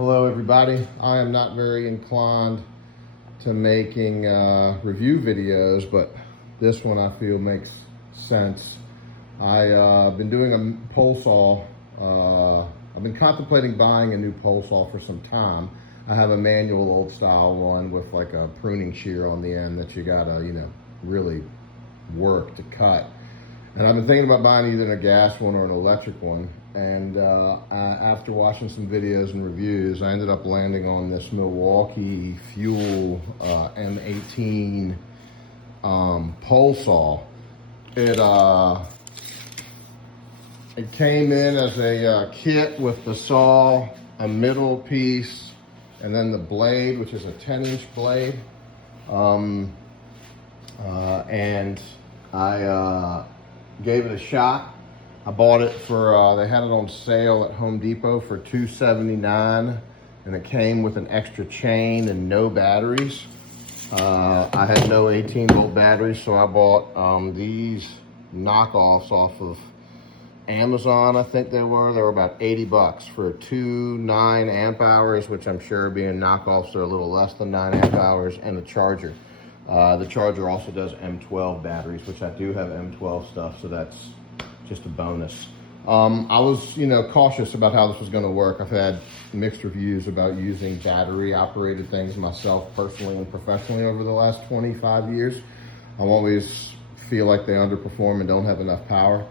Hello everybody. I am not very inclined to making review videos, but this one I feel makes sense. I've been doing a pole saw. I've been contemplating buying a new pole saw for some time. I have a manual old style one with like a pruning shear on the end that you gotta, really work to cut. And I've been thinking about buying either a gas one or an electric one. And after watching some videos and reviews, I ended up landing on this Milwaukee Fuel M18 pole saw. It came in as a kit with the saw, a middle piece, and then the blade, which is a 10-inch blade. And I gave it a shot. I bought it for, they had it on sale at Home Depot for $279, and it came with an extra chain and no batteries. I had no 18-volt batteries, so I bought these knockoffs off of Amazon, I think they were. They were about 80 bucks for 2 9 amp hours, which I'm sure being knockoffs are a little less than 9 amp hours, and a charger. The charger also does M12 batteries, which I do have M12 stuff, so that's just a bonus. I was, cautious about how this was going to work. I've had mixed reviews about using battery-operated things myself, personally and professionally, over the last 25 years. I always feel like they underperform and don't have enough power.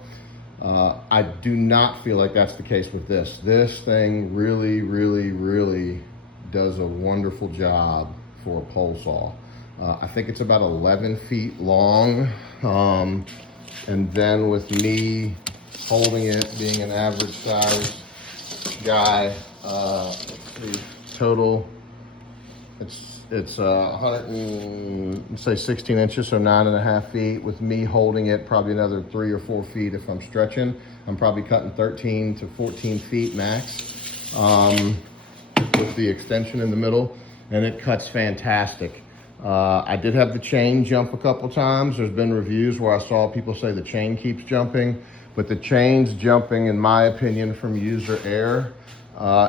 I do not feel like that's the case with this. This thing really, really, really does a wonderful job for a pole saw. I think it's about 11 feet long. And then with me holding it, being an average size guy, the total, it's 16 inches, so 9.5 feet. With me holding it, probably another 3 or 4 feet if I'm stretching. I'm probably cutting 13 to 14 feet max with the extension in the middle, and it cuts fantastic. I did have the chain jump a couple times. There's been reviews where I saw people say the chain keeps jumping, but the chain's jumping, in my opinion, from user error.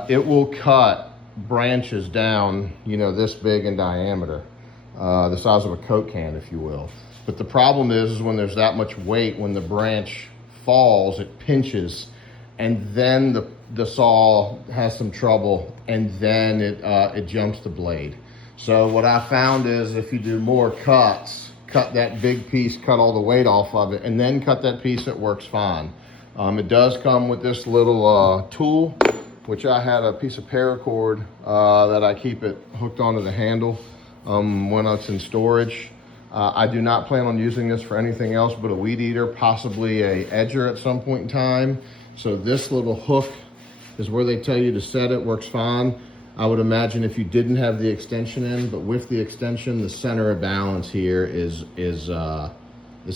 It will cut branches down, this big in diameter, the size of a Coke can, if you will. But the problem is when there's that much weight, when the branch falls, it pinches, and then the saw has some trouble, and then it jumps the blade. So what I found is if you do more cuts, cut that big piece, cut all the weight off of it, and then cut that piece, it works fine. It does come with this little tool, which I had a piece of paracord that I keep it hooked onto the handle when it's in storage. I do not plan on using this for anything else but a weed eater, possibly a edger at some point in time. So this little hook is where they tell you to set it, works fine. I would imagine if you didn't have the extension in, but with the extension, the center of balance here is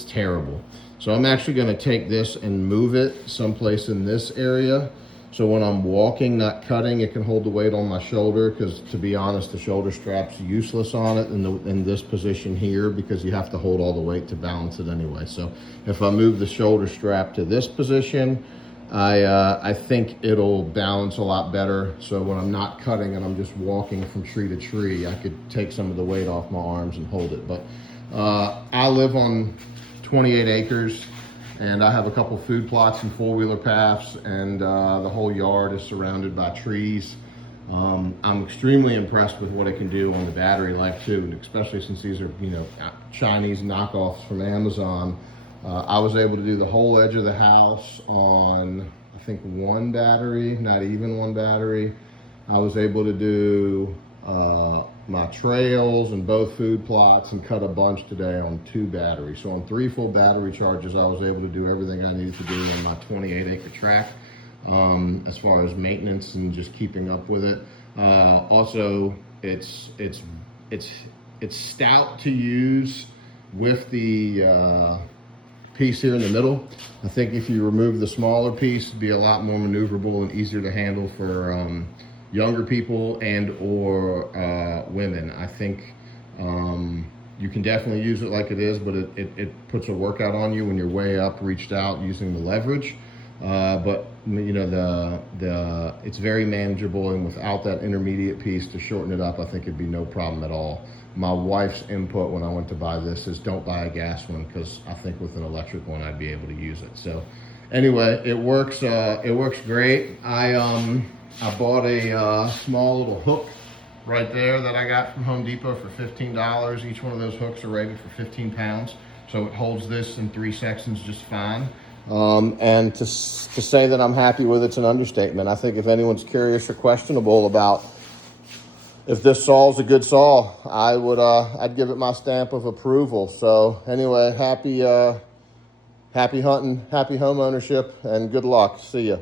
terrible. So I'm actually going to take this and move it someplace in this area. So when I'm walking, not cutting, it can hold the weight on my shoulder, because to be honest, the shoulder strap's useless on it in this position here, because you have to hold all the weight to balance it anyway. So if I move the shoulder strap to this position, I think it'll balance a lot better. So when I'm not cutting and I'm just walking from tree to tree, I could take some of the weight off my arms and hold it. But I live on 28 acres, and I have a couple food plots and four-wheeler paths, and the whole yard is surrounded by trees. I'm extremely impressed with what it can do on the battery life too, and especially since these are, Chinese knockoffs from Amazon. I was able to do the whole edge of the house on, I think, 1 battery, not even 1 battery. I was able to do my trails and both food plots and cut a bunch today on 2 batteries. So on 3 full battery charges, I was able to do everything I needed to do on my 28-acre tract as far as maintenance and just keeping up with it. Also, it's stout to use with the piece here in the middle. I think if you remove the smaller piece, it'd be a lot more maneuverable and easier to handle for younger people and or women. I think you can definitely use it like it is, but it puts a workout on you when you're way up, reached out, using the leverage. But you know, it's very manageable, and without that intermediate piece to shorten it up, I think it'd be no problem at all. My wife's input when I went to buy this is don't buy a gas one, because I think with an electric one I'd be able to use it. So anyway, it works. It works great. I bought a small little hook right there that I got from Home Depot for $15. Each one of those hooks are rated for 15 pounds, so it holds this in 3 sections just fine. And to say that I'm happy with it's an understatement. I think if anyone's curious or questionable about if this saw's a good saw, I'd give it my stamp of approval. So anyway, happy hunting, happy home ownership, and good luck. See ya.